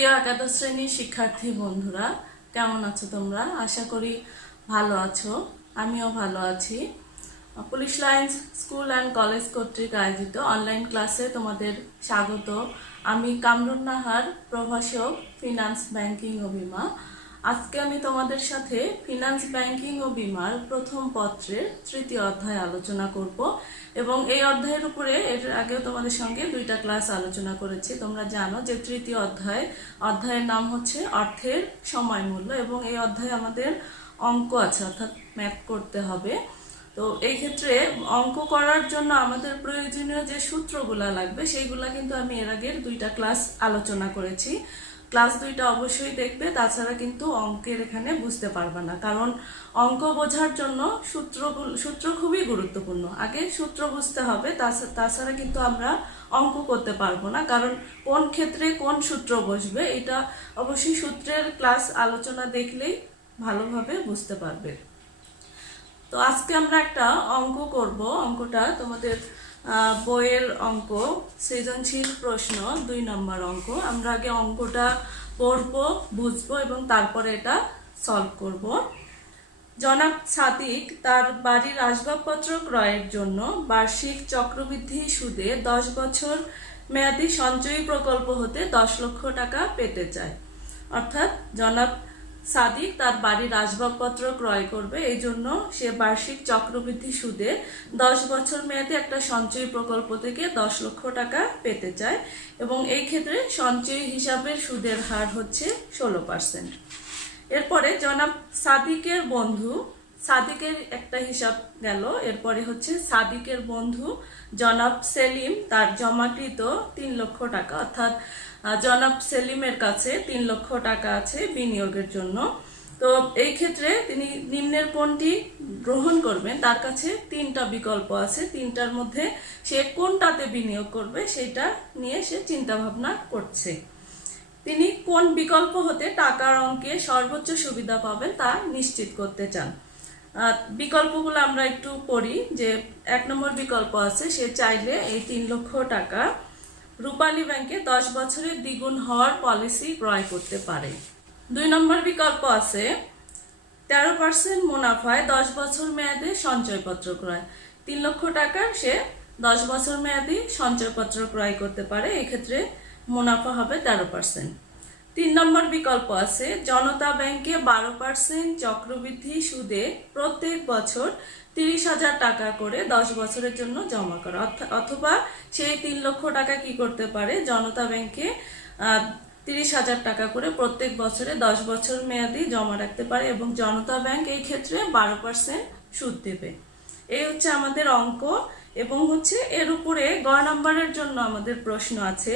প্রিয় একাদশ শ্রেণীর শিক্ষার্থী বন্ধুরা, কেমন আছো তোমরা? আশা করি ভালো আছো। আমিও ভালো আছি। Police lines school and college কর্তৃক আয়োজিত অনলাইন ক্লাসে তোমাদের স্বাগত। আমি কামরুন নাহার, প্রভাষক, ফিনান্স, ব্যাংকিং ও বিমা। আজকে আমি তোমাদের সাথে ফিনান্স, ব্যাংকিং ও বিমার প্রথম পত্রের তৃতীয় অধ্যায় আলোচনা করব এবং এই অধ্যায়ের উপরে এর আগেও তোমাদের সঙ্গে দুইটা ক্লাস আলোচনা করেছি। তোমরা জানো যে তৃতীয় অধ্যায়ের নাম হচ্ছে অর্থের সময় মূল্য এবং এই অধ্যায়ে আমাদের অঙ্ক আছে, অর্থাৎ ম্যাথ করতে হবে। তো এই ক্ষেত্রে অঙ্ক করার জন্য আমাদের প্রয়োজনীয় যে সূত্রগুলা লাগবে সেইগুলা কিন্তু আমি এর আগের দুইটা ক্লাস আলোচনা করেছি। ক্লাস দুইটা অবশ্যই দেখবে, তাছাড়া কিন্তু অঙ্কের এখানে বুঝতে পারবে না, কারণ অঙ্ক বোঝার জন্য সূত্র খুবই গুরুত্বপূর্ণ। আগে সূত্র বুঝতে হবে, তাছাড়া কিন্তু আমরা অঙ্ক করতে পারবো না, কারণ কোন ক্ষেত্রে কোন সূত্র বসবে এটা অবশ্যই সূত্রের ক্লাস আলোচনা দেখলেই ভালোভাবে বুঝতে পারবে। তো আজকে আমরা একটা অঙ্ক করব। অঙ্কটা তোমাদের বইয়ের অঙ্ক, সৃজনশীল প্রশ্ন 2 নম্বর অঙ্ক। আমরা আগে অঙ্কটা পড়বো, বুঝবো এবং তারপরে এটা সলভ করব। জনাব সাদিক তার বাড়ির আসবাবপত্র ক্রয়ের জন্য বার্ষিক চক্রবৃদ্ধি সুদে 10 বছর মেয়াদী সঞ্চয়ী প্রকল্প হতে 10 লক্ষ টাকা পেতে চায়। অর্থাৎ জনাব সাদিক তার বাড়ির আসবাবপত্র ক্রয় করবে, এই জন্য সে বার্ষিক চক্রবৃদ্ধি সুদে 10 বছর মেয়াদী একটা সঞ্চয়ী প্রকল্প থেকে 10 লক্ষ টাকা পেতে চায় এবং এই ক্ষেত্রে সঞ্চয়ী হিসাবের সুদের হার হচ্ছে 16%। এরপরে জনাব সাদিকের বন্ধু, সাদিকের একটা হিসাব গেল, এরপরে হচ্ছে সাদিকের বন্ধু জনাব সেলিম তার জমাকৃত 3 লক্ষ টাকা, অর্থাৎ জনাব সেলিমের কাছে 3 লক্ষ টাকা আছে বিনিয়োগের জন্য। তো এই ক্ষেত্রে তিনি নিম্নের কোনটি গ্রহণ করবেন? তার কাছে 3টা বিকল্প আছে, 3টার মধ্যে সে কোনটাতে বিনিয়োগ করবে সেটা নিয়ে সে চিন্তা ভাবনা করছে। তিনি কোন বিকল্প হতে টাকার অঙ্কে সর্বোচ্চ সুবিধা পাবেন তা নিশ্চিত করতে চান। বিকল্পগুলো আমরা একটু পড়ি। যে 1 নম্বর বিকল্প আছে, সে চাইলে এই 3 লক্ষ টাকা রূপালী ব্যাংকে 10 বছরের দ্বিগুণ হওয়ার পলিসি ক্রয় করতে পারে। 2 নম্বর বিকল্প আছে 13% মুনাফায় 10 বছর মেয়াদে সঞ্চয়পত্র ক্রয়। 3 লক্ষ টাকা সে 10 বছর মেয়াদী সঞ্চয়পত্র ক্রয় করতে পারে, এক্ষেত্রে মুনাফা হবে 13%। 3 নম্বর বিকল্প আছে জনতা ব্যাংকে 12% চক্রবৃদ্ধি সুদে প্রত্যেক বছর 30,000 টাকা করে 10 বছরের জন্য জমা করা। অথবা সেই 3 লক্ষ টাকা কি করতে পারে, জনতা ব্যাংকে 30,000 টাকা করে প্রত্যেক বছরে 10 বছর মেয়াদি জমা রাখতে পারে এবং জনতা ব্যাংক এই ক্ষেত্রে 12% সুদ দেবে। এই হচ্ছে আমাদের অঙ্ক এবং হচ্ছে এর উপরে গ নম্বরের জন্য আমাদের প্রশ্ন আছে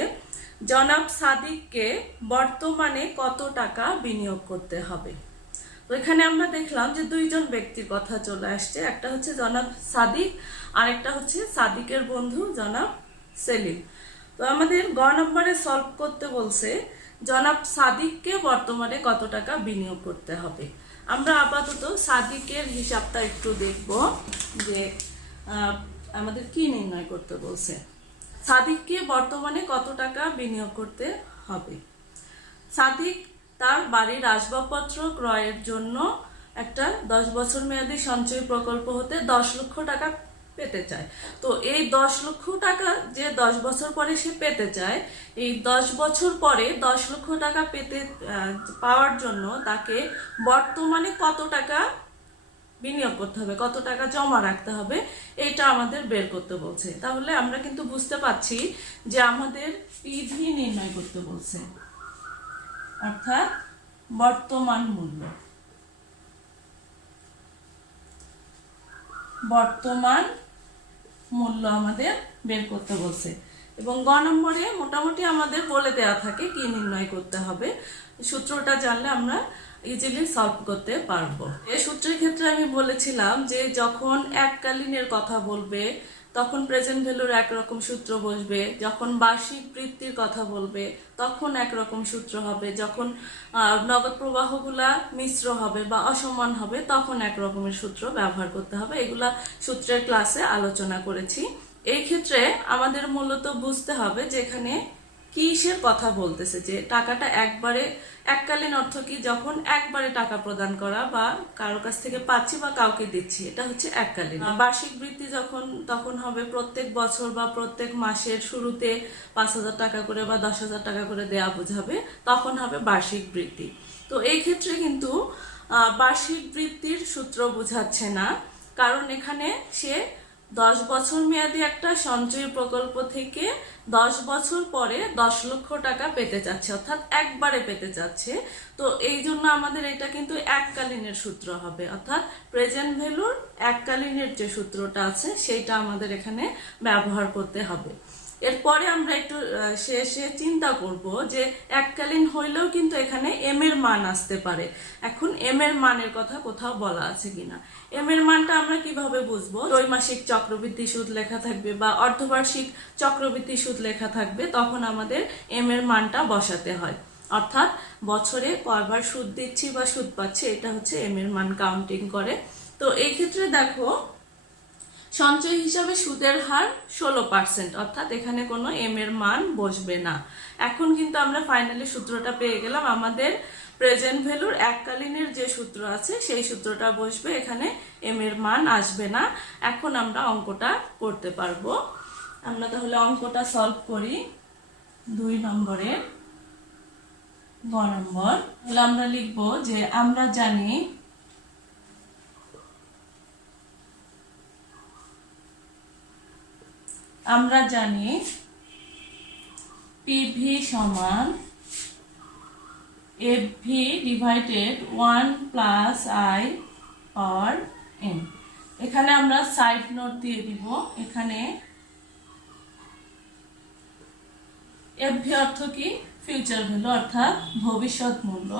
জনাব সাদিককে বর্তমানে কত টাকা বিনিয়োগ করতে হবে। তো এখানে আমরা দেখলাম যে 2 জন ব্যক্তির কথা চলে আসছে, একটা হচ্ছে জনাব সাদিক আর একটা হচ্ছে সাদিকের বন্ধু জনাব সেলিম। তো আমাদের গ নম্বরে সলভ করতে বলছে জনাব সাদিককে বর্তমানে কত টাকা বিনিয়োগ করতে হবে। আমরা আপাতত সাদিকের হিসাবটা একটু দেখব যে আমাদের কি নির্ণয় করতে বলছে। সাদিককে বর্তমানে কত টাকা বিনিয়োগ করতে হবে। সাদিক তার বাড়ির আসবাবপত্র ক্রয়ের জন্য একটা 10 বছর মেয়াদী সঞ্চয় প্রকল্প হতে 10 লক্ষ টাকা পেতে চায়। তো এই 10 লক্ষ টাকা যে 10 বছর পরে সে পেতে চায়, এই 10 বছর পরে 10 লক্ষ টাকা পাওয়ার জন্য তাকে বর্তমানে কত টাকা বিনিয়োগ করতে হবে, কত টাকা জমা রাখতে হবে, এটা আমাদের বের করতে বলছে। তাহলে আমরা কিন্তু বুঝতে পারছি যে আমাদের পিভি নির্ণয় করতে বলছে, অর্থাৎ বর্তমান মূল্য। বর্তমান মূল্য আমাদের বের করতে বলছে এবং গ নম্বরে মোটামুটি আমাদের বলে দেওয়া থাকে কি নির্ণয় করতে হবে। সূত্রটা জানলে আমরা ইজিলি সলভ করতে পারবো। এই সূত্রের ক্ষেত্রে আমি বলেছিলাম যে যখন এককালীনের কথা বলবে তখন প্রেজেন্ট ভ্যালুর একরকম সূত্র বসবে, যখন বার্ষিক বৃত্তির কথা বলবে তখন একরকম সূত্র হবে, যখন নগদ প্রবাহগুলা মিশ্র হবে বা অসমান হবে তখন এক রকমের সূত্র ব্যবহার করতে হবে। এগুলা সূত্রের ক্লাসে আলোচনা করেছি। এই ক্ষেত্রে আমাদের মূলত বুঝতে হবে যে এখানে কিসের কথা বলতেছে, যে টাকাটা একবারে, এককালীন অর্থ কি, যখন একবারে টাকা প্রদান করা বা কারোর কাছ থেকে পাচ্ছি বা কাউকে দিচ্ছি, এটা হচ্ছে এককালীন। বার্ষিক বৃত্তি যখন, তখন হবে প্রত্যেক বছর বা প্রত্যেক মাসের শুরুতে 5,000 টাকা করে বা 10,000 টাকা করে দেয়া বোঝাবে, তখন হবে বার্ষিক বৃত্তি। তো এই ক্ষেত্রে কিন্তু বার্ষিক বৃত্তির সূত্র বোঝাচ্ছে না, কারণ এখানে সে 10 বছর মেয়াদী একটা সঞ্চয় প্রকল্প থেকে 10 বছর পরে 10 লক্ষ টাকা পেতে চাচ্ছে, অর্থাৎ একবারে পেতে চাচ্ছে। তো এই জন্য আমাদের এটা কিন্তু এককালীনের সূত্র হবে, অর্থাৎ প্রেজেন্ট ভ্যালুর এককালীনের যে সূত্রটা আছে সেইটা আমাদের এখানে ব্যবহার করতে হবে। এরপরে আমরা একটু শেষে চিন্তা করব যে এককালীন হইলেও কিন্তু এখানে এম এর মান আসতে পারে। এখন এম এর মানের কথা কোথাও বলা আছে কিনা, এম এর মানটা আমরা কিভাবে বুঝবো? ত্রৈমাসিক চক্রবৃদ্ধি সুদ লেখা থাকবে বা অর্ধবার্ষিক চক্রবৃদ্ধি সুদ লেখা থাকবে, তখন আমাদের এম এর মানটা বসাতে হয়, অর্থাৎ বছরে কয়বার সুদ দিচ্ছি বা সুদ পাচ্ছি, এটা হচ্ছে এম এর মান কাউন্টিং করে। তো এই ক্ষেত্রে দেখো সঞ্চয় হিসাবে সুদের হার 16%, অর্থাৎ এখানে কোনো এম এর মান বসবে না। এখন কিন্তু আমরা ফাইনালি সূত্রটা পেয়ে গেলাম, আমাদের প্রেজেন্ট ভ্যালুর এককালীনের যে সূত্র আছে সেই সূত্রটা বসবে, এখানে এম এর মান আসবে না। এখন আমরা অঙ্কটা করতে পারবো। আমরা তাহলে অঙ্কটা সলভ করি। 2 নম্বরে গ নম্বর, তাহলে আমরা লিখবো যে আমরা জানি পিভি সমান FV divided 1 plus I power N. এখানে আমরা সাইড নোট দিয়ে দিব, এখানে এফভি অর্থ কি? ফিউচার ভ্যালু, অর্থাৎ ভবিষ্যৎ মূল্য।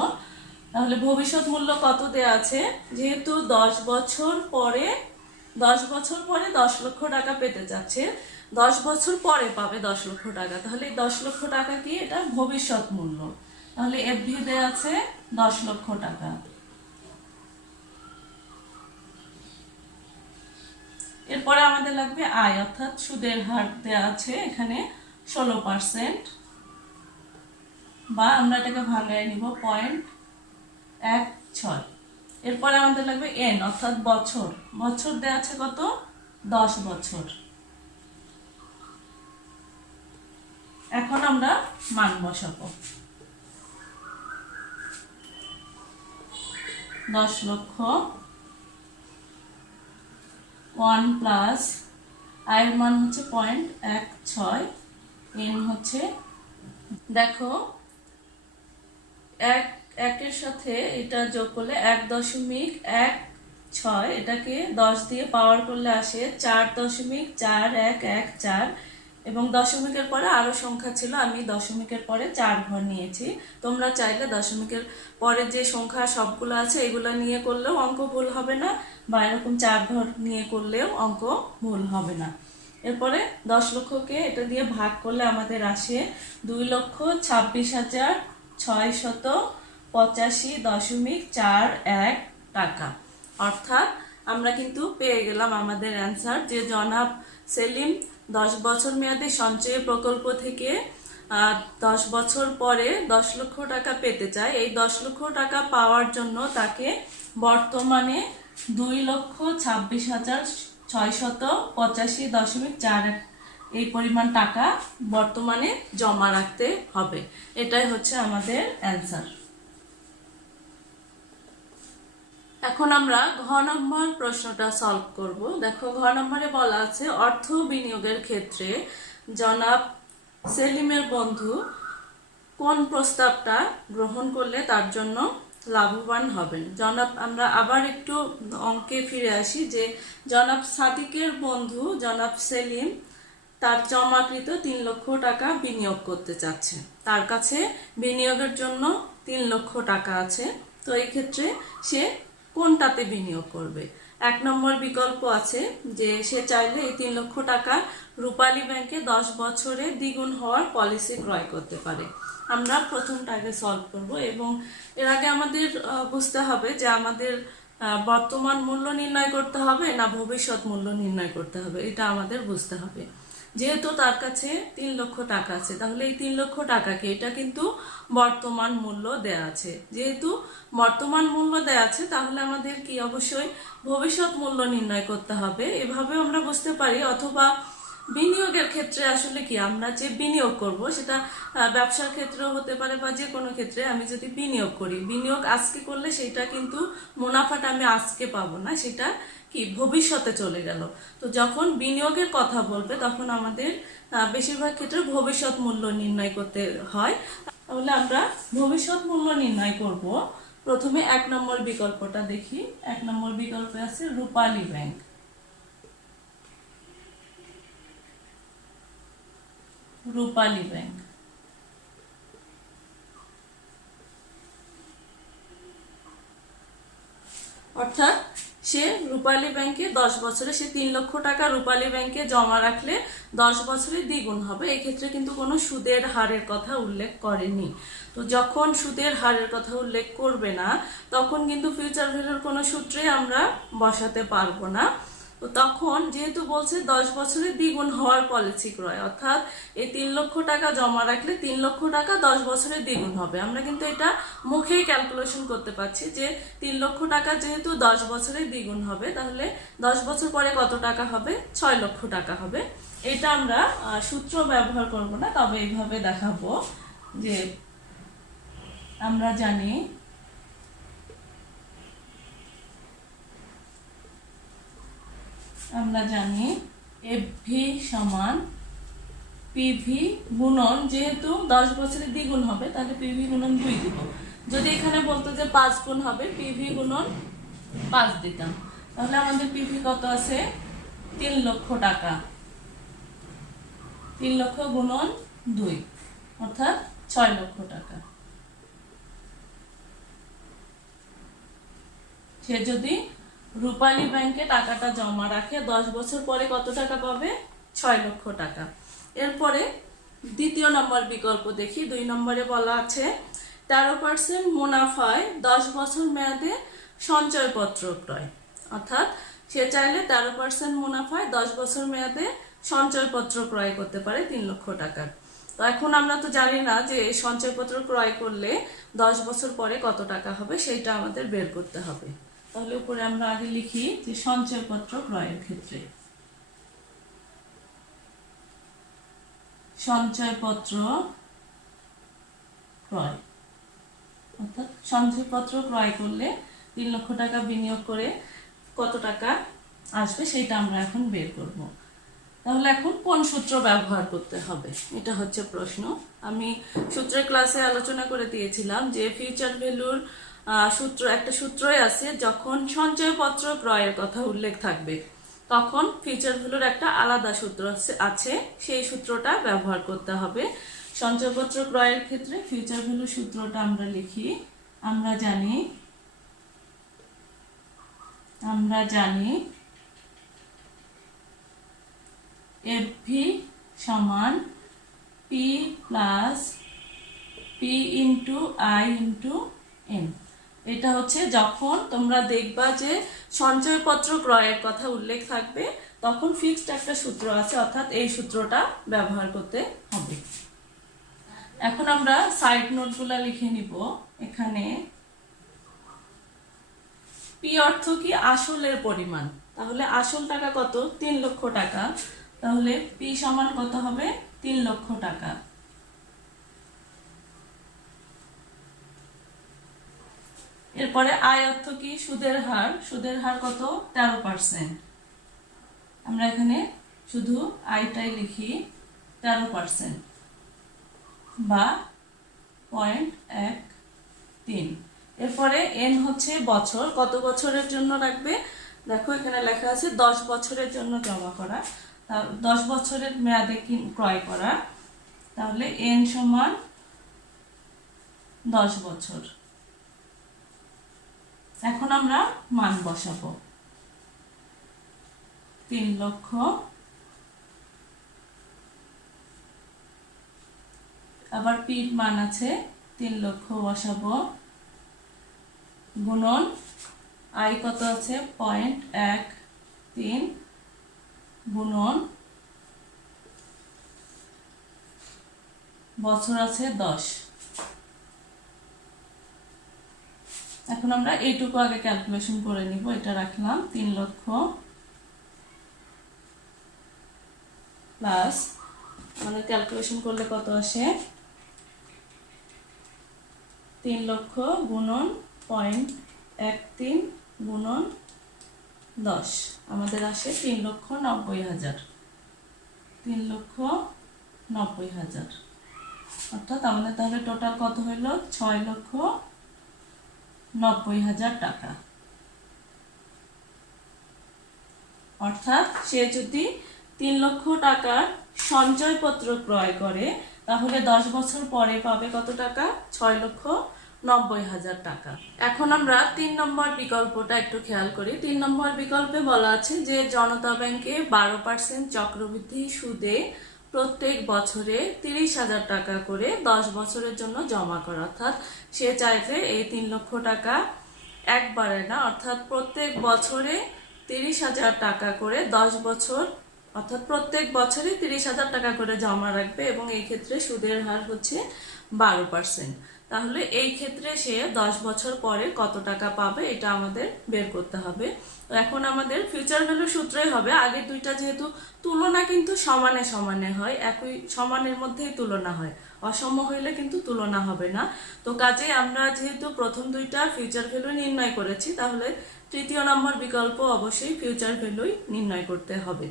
তাহলে ভবিষ্যৎ মূল্য কত দেয়া আছে? যেহেতু 10 বছর পরে 10 লক্ষ টাকা পেতে যাচ্ছে, 10 বছর পরে পাবে 10 লক্ষ টাকা, তাহলে এই 10 লক্ষ টাকা কি? এটা ভবিষ্যৎ মূল্য। তাহলে এফভি দেয়া আছে 10 লক্ষ টাকা। এরপরে আমাদের লাগবে আয়, অর্থাৎ সুদের হার দেয়া আছে এখানে 16%, বা আমরা এটাকে ভাঙায় নিব 0.16। এরপরে আমাদের লাগবে এন, অর্থাৎ বছর। বছর দেয়া আছে কত? 10 বছর। এখন আমরা মান বসাবো। 10 লক্ষ 1 প্লাস আয়ের মান হচ্ছে 0.16, এন হচ্ছে, দেখো একের সাথে এটা যোগ করলে 1.16, এটাকে 10 দিয়ে পাওয়ার করলে আসে 4.4114, এবং দশমিকের পরে আরো সংখ্যা ছিল, আমি দশমিকের পরে 4 ঘর নিয়েছি। তোমরা চাইলে দশমিকের পরে যে সংখ্যা সবগুলো আছে এগুলো নিয়ে করলেও অঙ্ক ভুল হবে না, বা এরকম 4 ঘর নিয়ে করলেও অঙ্ক ভুল হবে না। এরপরে 10 লক্ষকে এটা দিয়ে ভাগ করলে আমাদের আসে 2,26,685.41 টাকা। অর্থাৎ আমরা কিন্তু পেয়ে গেলাম আমাদের অ্যান্সার, যে জনাব সেলিম 10 বছর মেয়াদী সঞ্চয় প্রকল্প থেকে 10 বছর পরে 10 লক্ষ টাকা পেতে চায়। এই 10 লক্ষ টাকা পাওয়ার জন্য তাকে বর্তমানে 2,26,685.41 এই পরিমাণ টাকা বর্তমানে জমা রাখতে হবে। এটাই হচ্ছে আমাদের অ্যান্সার। এখন আমরা ঘ নম্বর প্রশ্নটা সলভ করব। দেখো ঘ নম্বরে বলা আছে অর্থ বিনিয়োগের ক্ষেত্রে জনাব সেলিমের বন্ধু কোন প্রস্তাবটা গ্রহণ করলে তার জন্য লাভবান হবেন। জনাব, আমরা আবার একটু অঙ্কে ফিরে আসি, যে জনাব সাদিকের বন্ধু জনাব সেলিম তার জমাকৃত 3 লক্ষ টাকা বিনিয়োগ করতে চাচ্ছে, তার কাছে বিনিয়োগের জন্য 3 লক্ষ টাকা আছে। তো এই ক্ষেত্রে সে কোনটাতে বিনিয়োগ করবে? 1 নম্বর বিকল্প আছে যে সে চাইলে এই 3 লক্ষ টাকা রূপালী ব্যাংকে 10 বছরে দ্বিগুণ হওয়ার পলিসি ক্রয় করতে পারে। আমরা প্রথমটাকে সলভ করব, এবং এর আগে আমাদের বুঝতে হবে যে আমাদের বর্তমান মূল্য নির্ণয় করতে হবে না ভবিষ্যৎ মূল্য নির্ণয় করতে হবে, এটা আমাদের বুঝতে হবে। যেহেতু তার কাছে 3 লক্ষ টাকা আছে, তাহলে এই 3 লক্ষ টাকাকে, এটা কিন্তু বর্তমান মূল্য দেয়া আছে, যেহেতু বর্তমান মূল্য দেয়া আছে তাহলে আমাদের কি অবশ্যই ভবিষ্যৎ মূল্য নির্ণয় করতে হবে। এভাবেও আমরা বুঝতে পারি। অথবা বিনিয়োগের ক্ষেত্রে আসলে কি, আমরা যে বিনিয়োগ করব সেটা ব্যবসার ক্ষেত্রেও হতে পারে বা যে কোনো ক্ষেত্রে আমি যদি বিনিয়োগ করি, বিনিয়োগ আজকে করলে সেটা কিন্তু মুনাফাটা আমি আজকে পাবো না, সেটা কি ভবিষ্যতে চলে গেল। তো যখন বিনিয়োগের কথা বলবে তখন আমাদের বেশিরভাগ ক্ষেত্রে ভবিষ্যৎ মূল্য নির্ণয় করতে হয়। তাহলে আমরা ভবিষ্যৎ মূল্য নির্ণয় করব। প্রথমে 1 নম্বর বিকল্পটা দেখি। 1 নম্বর বিকল্পে আছে রূপালী ব্যাংক। রূপালী ব্যাংক অর্থাৎ সে রূপালী ব্যাংকে 10 বছরে সে 3 লক্ষ টাকা রূপালী ব্যাংকে জমা রাখলে 10 বছরে দ্বিগুণ হবে। এক্ষেত্রে কিন্তু কোনো সুদের হারের কথা উল্লেখ করেনি। তো যখন সুদের হারের কথা উল্লেখ করবে না তখন কিন্তু ফিউচার ভ্যালুর কোনো সূত্রে আমরা বসাতে পারবো না। তো তখন যেহেতু বলছে 10 বছরে দ্বিগুণ হওয়ার পলিসি ক্রয়, অর্থাৎ এই 3 লক্ষ টাকা জমা রাখলে 3 লক্ষ টাকা 10 বছরে দ্বিগুণ হবে। আমরা কিন্তু এটা মুখেই ক্যালকুলেশন করতে পারছি যে 3 লক্ষ টাকা যেহেতু 10 বছরে দ্বিগুণ হবে, তাহলে 10 বছর পরে কত টাকা হবে? 6 লক্ষ টাকা হবে। এটা আমরা সূত্র ব্যবহার করব না, তবে এইভাবে দেখাবো যে আমরা জানি এফভি সমান পিভি গুণন, যেহেতু 10 বছরে দ্বিগুণ হবে তাহলে পিভি গুণন 2 দিব। যদি এখানে বলতো যে 5 গুণ হবে, পিভি গুণন 5 দিতাম। তাহলে আমাদের পিভি কত আছে? 3 লক্ষ টাকা। 3 লক্ষ গুণন 2 অর্থাৎ 6 লক্ষ টাকা। সে যদি রূপালী ব্যাংকে টাকাটা জমা রাখে 10 বছর পরে কত টাকা পাবে? 6 লক্ষ টাকা। এরপরে 2 নম্বর বিকল্প দেখি। 2 নম্বরে বলা আছে 13% মুনাফায় 10 বছর মেয়াদে সঞ্চয়পত্র ক্রয়। অর্থাৎ সে চাইলে 13% মুনাফায় 10 বছর মেয়াদে সঞ্চয়পত্র ক্রয় করতে পারে 3 লক্ষ টাকার। তো এখন আমরা তো জানি না যে সঞ্চয়পত্র ক্রয় করলে 10 বছর পরে কত টাকা হবে, সেইটা আমাদের বের করতে হবে। তাহলে উপরে আমরা আগে লিখি যে সঞ্চয়পত্র ক্রয়ের ক্ষেত্রে সঞ্চয়পত্র ক্রয়, অর্থাৎ সঞ্চয়পত্র ক্রয় করলে 3 লক্ষ টাকা বিনিয়োগ করে কত টাকা আসবে সেটা আমরা এখন বের করব। তাহলে এখন কোন সূত্র ব্যবহার করতে হবে, এটা হচ্ছে প্রশ্ন। আমি সূত্রের ক্লাসে আলোচনা করে দিয়েছিলাম যে ফিউচার ভ্যালুর একটা সূত্রই আছে, যখন সঞ্চয়পত্র ক্রয়ের কথা উল্লেখ থাকবে তখন ফিউচার ভ্যালুর একটা আলাদা সূত্র আছে, সেই সূত্রটা ব্যবহার করতে হবে। সঞ্চয়পত্র ক্রয়ের ক্ষেত্রে ফিউচার ভ্যালু সূত্রটা আমরা লিখি। আমরা জানি এফভি সমান P plus P into I into N. এটা হচ্ছে যখন তোমরা দেখবা যে সঞ্চয়পত্র ক্রয়ের কথা উল্লেখ থাকবে তখন ফিক্সড একটা সূত্র আছে, অর্থাৎ এই সূত্রটা ব্যবহার করতে হবে। এখন আমরা সাইড নোটগুলা লিখে নিব। এখানে পি অর্থ কি? আসলের পরিমাণ। তাহলে আসল টাকা কত? 3 লক্ষ টাকা। তাহলে পি সমান কত হবে? 3 লক্ষ টাকা। এরপরে আয় অর্থ কি? সুদের হার। সুদের হার কত? 13%। আমরা এখানে শুধু আয়টাই লিখি 13% বা 0.13। এরপরে এন হচ্ছে বছর। কত বছরের জন্য রাখবে? দেখো এখানে লেখা আছে 10 বছরের জন্য জমা করা, 10 বছরের মেয়াদে ক্রয় করা। তাহলে এন সমান 10 বছর। এখন আমরা মান বসাবো। 3 লক্ষ, আবার পির মান আছে 3 লক্ষ বসাবো, গুণন আই কত আছে? 0.13 গুণন বছর আছে 10। এখন আমরা এইটুকু আগে ক্যালকুলেশন করে নিব। এটা রাখলাম 3 লক্ষ প্লাস, মানে ক্যালকুলেশন করলে কত আসে, 3 লক্ষ গুণন 0.13 গুণন 10, আমাদের আসে 3,90,000। 3,90,000, অর্থাৎ আমাদের তাহলে টোটাল কত হইল, 6,90,000 টাকা। অর্থাৎ সে যদি 3 লক্ষ টাকার সঞ্চয়পত্র ক্রয় করে তাহলে 10 বছর পরে পাবে কত টাকা, 6,90,000 টাকা। এখন আমরা 3 নম্বর বিকল্পটা একটু খেয়াল করি। 3 নম্বর বিকল্পে বলা আছে যে জনতা ব্যাংকে 12% চক্রবৃদ্ধি সুদে প্রত্যেক বছরে 30,000 টাকা করে 10 বছরের জন্য জমা করা। অর্থাৎ সে চাইলে এই 3 লক্ষ টাকা একবারে না, অর্থাৎ প্রত্যেক বছরে 30,000 টাকা করে 10 বছর, অর্থাৎ প্রত্যেক বছরে 30,000 টাকা করে জমা রাখবে এবং এই ক্ষেত্রে সুদের হার হচ্ছে 12%। তাহলে এই ক্ষেত্রে সে 10 বছর পরে কত টাকা পাবে এটা আমাদের বের করতে হবে। তো এখন আমাদের ফিউচার ভ্যালু সূত্রই হবে, আগের দুইটা যেহেতু তুলনা কিন্তু সমানে সমানে হয়, একই সমানের মধ্যেই তুলনা হয়, অসম হইলে কিন্তু তুলনা হবে না। তো কাজে আমরা যেহেতু প্রথম দুইটা ফিউচার ভ্যালু নির্ণয় করেছি, তাহলে তৃতীয় নম্বর বিকল্প অবশ্যই ফিউচার ভ্যালুই নির্ণয় করতে হবে।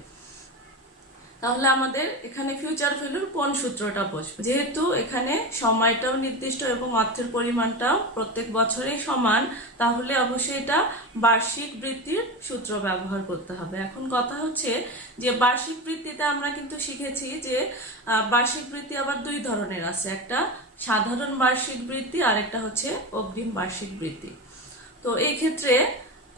তাহলে আমাদের এখানে ফিউচার ভ্যালুর কোন সূত্রটা বসবে, যেহেতু এখানে সময়টাও নির্দিষ্ট এবং অর্থের পরিমাণটাও প্রত্যেক বছরেই সমান, তাহলে অবশ্যই এটা বার্ষিক বৃত্তির সূত্র ব্যবহার করতে হবে। এখন কথা হচ্ছে যে বার্ষিক বৃত্তিতে আমরা কিন্তু শিখেছি যে বার্ষিক বৃত্তি আবার দুই ধরনের আছে, একটা সাধারণ বার্ষিক বৃত্তি আর একটা হচ্ছে অগ্রিম বার্ষিক বৃত্তি। তো এই ক্ষেত্রে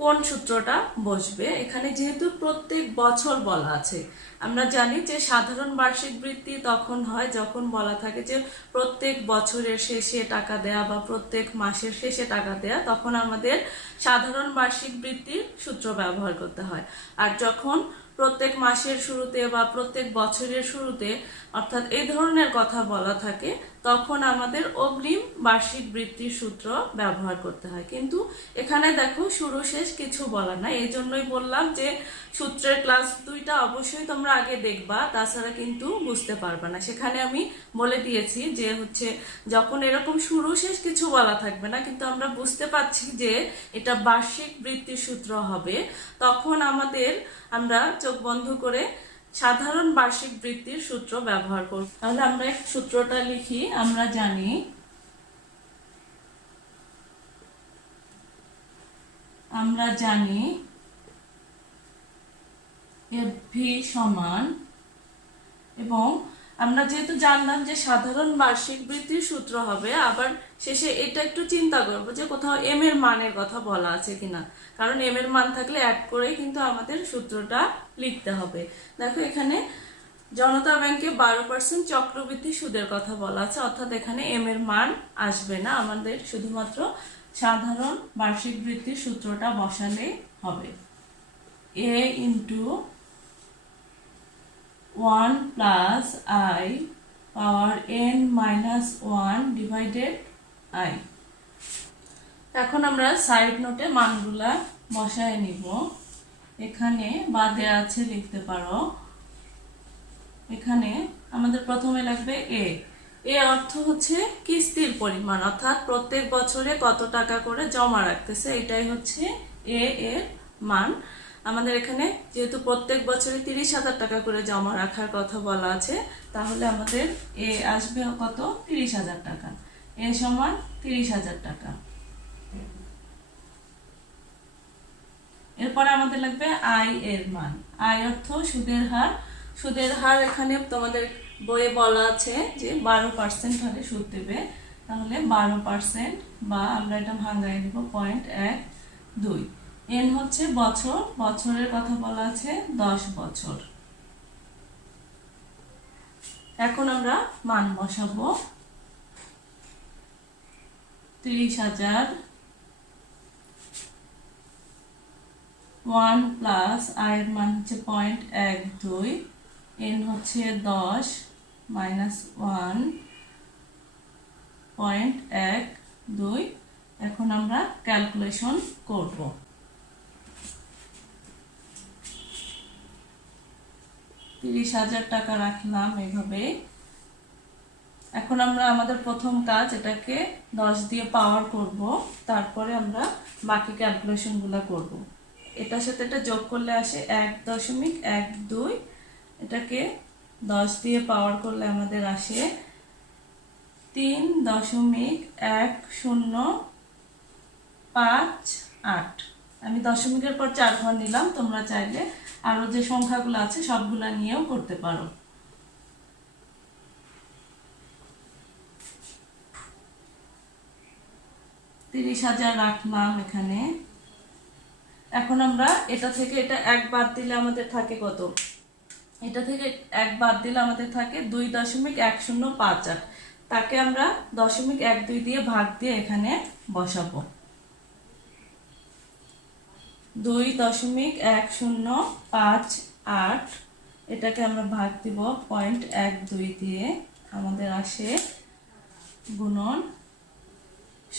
কোন সূত্রটা বসবে, এখানে যেহেতু প্রত্যেক বছর বলা আছে, আমরা জানি যে সাধারণ বার্ষিক বৃত্তি তখন হয় যখন বলা থাকে যে প্রত্যেক বছরের শেষে টাকা দেয়া বা প্রত্যেক মাসের শেষে টাকা দেয়া, তখন আমাদের সাধারণ বার্ষিক বৃত্তির সূত্র ব্যবহার করতে হয়। আর যখন প্রত্যেক মাসের শুরুতে বা প্রত্যেক বছরের শুরুতে অর্থাৎ এই ধরনের কথা বলা থাকে, তখন আমাদের অগ্রিম বার্ষিক বৃত্তির সূত্র ব্যবহার করতে হয়। কিন্তু এখানে দেখো শুরু শেষ কিছু বলা নাই, এই জন্যই বললাম যে সূত্রের ক্লাস দুইটা অবশ্যই তোমরা আগে দেখবা, তাছাড়া কিন্তু বুঝতে পারবা না। সেখানে আমি বলে দিয়েছি যে হচ্ছে যখন এরকম শুরু শেষ কিছু বলা থাকবে না কিন্তু আমরা বুঝতে পারছি যে এটা বার্ষিক বৃত্তির সূত্র হবে, তখন আমরা চোখ বন্ধ করে সাধারণ বার্ষিক বৃত্তির সূত্র ব্যবহার করব। তাহলে আমরা সূত্রটা লিখি। আমরা জানি এফভি সমান, এবং আমরা যেহেতু জানলাম যে সাধারণ বার্ষিক বৃত্তির সূত্র হবে, আবার শেষে এটা একটু চিন্তা করবো যে কোথাও এম এর মানের কথা বলা আছে কিনা, কারণ এম এর মান থাকলে অ্যাড করে কিন্তু আমাদের সূত্রটা লিখতে হবে। দেখো এখানে জনতা ব্যাংকে 12% চক্রবৃদ্ধি সুদের কথা বলা আছে, অর্থাৎ এখানে এম এর মান আসবে না, আমাদের শুধুমাত্র সাধারণ বার্ষিক বৃত্তির সূত্রটা বসালে হবে। A into 1 plus I power n minus 1 divided I. এখন আমরা সাইড নোটে মানগুলা বসায় নিব, এখানে বা দেয়া আছে লিখতে পারো। এখানে আমাদের প্রথমে লাগবে এ অর্থ হচ্ছে কিস্তির পরিমাণ, অর্থাৎ প্রত্যেক বছরে কত টাকা করে জমা রাখতেছে, এটাই হচ্ছে এর মান। আমাদের এখানে যেহেতু প্রত্যেক বছরে 30,000 টাকা করে জমা রাখার কথা বলা আছে, তাহলে আমাদের এ আসবে কত, 30,000 টাকা। এ সমান 30,000 টাকা। এরপরে আমাদের লাগবে আই এর মান। আই অর্থ সুদের হার। সুদের হার এখানে তোমাদের বইয়ে বলা আছে যে 12% হারে সুদ দেবে, তাহলে 12% বা আমরা এটা ভাঙায় নিব 0.12। এন হচ্ছে বছর, বছরের কথা বলা আছে 10 বছর। এখন আমরা মান বসাবো। 30,000 1 প্লাস আয়ের মান হচ্ছে 0.12, এন হচ্ছে 10 মাইনাস 1 0.12। এখন আমরা ক্যালকুলেশন করব। 30,000 টাকা রাখলাম এভাবে। এখন আমরা আমাদের প্রথম কাজ, এটাকে 10 দিয়ে পাওয়ার করব, তারপরে আমরা বাকি ক্যালকুলেশনগুলো করব। এটার সাথে এটা যোগ করলে আসে 1.12। এটাকে 10 দিয়ে পাওয়ার করলে আমাদের আসে 3.1058। আমি দশমিকের পর 4 ঘর নিলাম, তোমরা চাইলে আরো যে সংখ্যাগুলো আছে সবগুলা নিয়েও করতে পারো। 30,000 রাখলাম এখানে। এখন আমরা এটা থেকে এটা 1 বাদ দিলে আমাদের থাকে কত? এটা থেকে 1 বাদ দিলে আমাদের থাকে 2.1058। তাকে আমরা 0.12 দিয়ে ভাগ দিয়ে এখানে বসাবো। 2.1058, এটাকে আমরা ভাগ দিব 0.12 দিয়ে। আমাদের আসে গুণন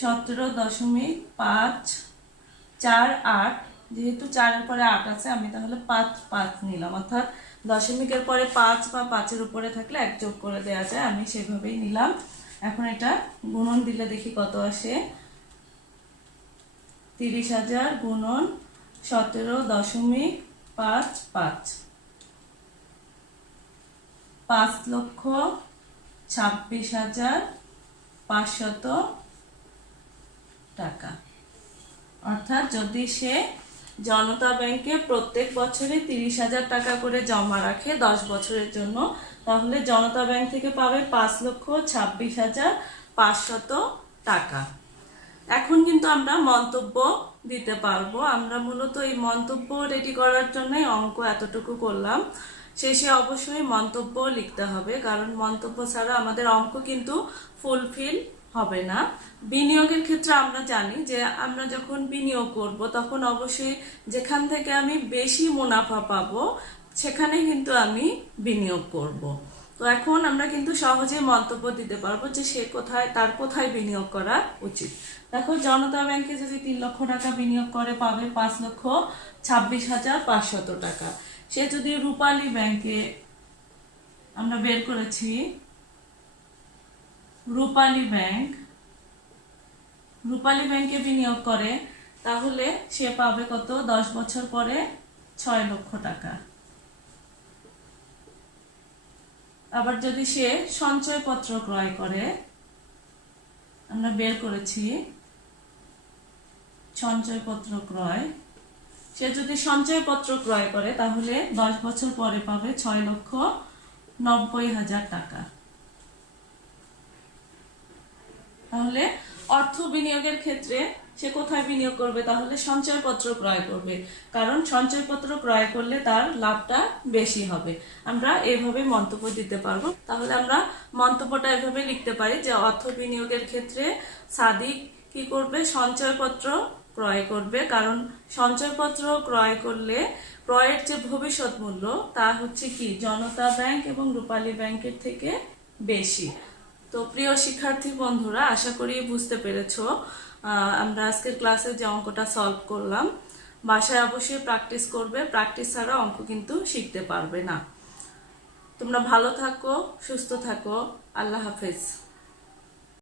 17.548। যেহেতু 4-এর পরে 8 আছে, আমি তাহলে 5 নিলাম, অর্থাৎ দশমিকের পরে 5 বা 5-এর উপরে থাকলে 1 যোগ করে দেওয়া যায়, আমি সেভাবেই নিলাম। এখন এটা গুণন দিলে দেখি কত আসে। 30,000 গুণন 17.55, 5,26,500 টাকা। অর্থাৎ যদি সে জনতা ব্যাংকে প্রত্যেক বছরে 30,000 টাকা করে জমা রাখে 10 বছরের জন্য, তাহলে জনতা ব্যাংক থেকে পাবে 5,26,500 টাকা। এখন কিন্তু আমরা মন্তব্য দিতে পারবো। আমরা মূলত এই মন্তব্য রেডি করার জন্যই অঙ্ক এতটুকু করলাম। শেষে অবশ্যই মন্তব্য লিখতে হবে, কারণ মন্তব্য ছাড়া আমাদের অঙ্ক কিন্তু ফুলফিল হবে না। বিনিয়োগের ক্ষেত্রে আমরা জানি যে আমরা যখন বিনিয়োগ করব তখন অবশ্যই যেখান থেকে আমি বেশি মুনাফা পাবো সেখানে কিন্তু আমি বিনিয়োগ করব। তো এখন আমরা কিন্তু সহজে মন্তব্য দিতে পারবো যে সে তার কোথায় বিনিয়োগ করা উচিত। দেখো, জনতা ব্যাংকে যদি 3 লক্ষ টাকা বিনিয়োগ করে পাবে 5,26,500 টাকা। সে যদি রূপালী ব্যাংকে, আমরা বের করেছি রূপালী ব্যাংকে বিনিয়োগ করে, তাহলে সে পাবে কত? 10 বছর পরে 6 লক্ষ টাকা। আবার যদি সে সঞ্চয়পত্র ক্রয় করে, আমরা বের করেছি সঞ্চয়পত্র ক্রয়, সে যদি সঞ্চয়পত্র ক্রয় করে তাহলে 10 বছর পরে পাবে 6,90,000 টাকা। তাহলে অর্থ বিনিয়োগের ক্ষেত্রে সে কোথায় বিনিয়োগ করবে? তাহলে সঞ্চয়পত্র ক্রয় করবে, কারণ সঞ্চয়পত্র ক্রয় করলে তার লাভটা বেশি হবে। আমরা এইভাবে মন্তব্য দিতে পারবো। তাহলে আমরা মন্তব্যটা এভাবে লিখতে পারি যে অর্থ বিনিয়োগের ক্ষেত্রে সাদিক কি করবে? সঞ্চয়পত্র ক্রয় করবে, কারণ সঞ্চয়পত্র ক্রয় করলে ক্রয়ের যে ভবিষ্যৎ মূল্য তা হচ্ছে কি জনতা ব্যাংক এবং রূপালী ব্যাংকের থেকে বেশি। তো প্রিয় শিক্ষার্থী বন্ধুরা, আশা করি বুঝতে পেরেছো আমরা আজকের ক্লাসে যে অঙ্কটা সলভ করলাম। বাসায় অবশ্যই প্র্যাকটিস করবে, প্র্যাকটিস ছাড়া অঙ্ক কিন্তু শিখতে পারবে না। তোমরা ভালো থাকো, সুস্থ থাকো, আল্লাহ হাফেজ।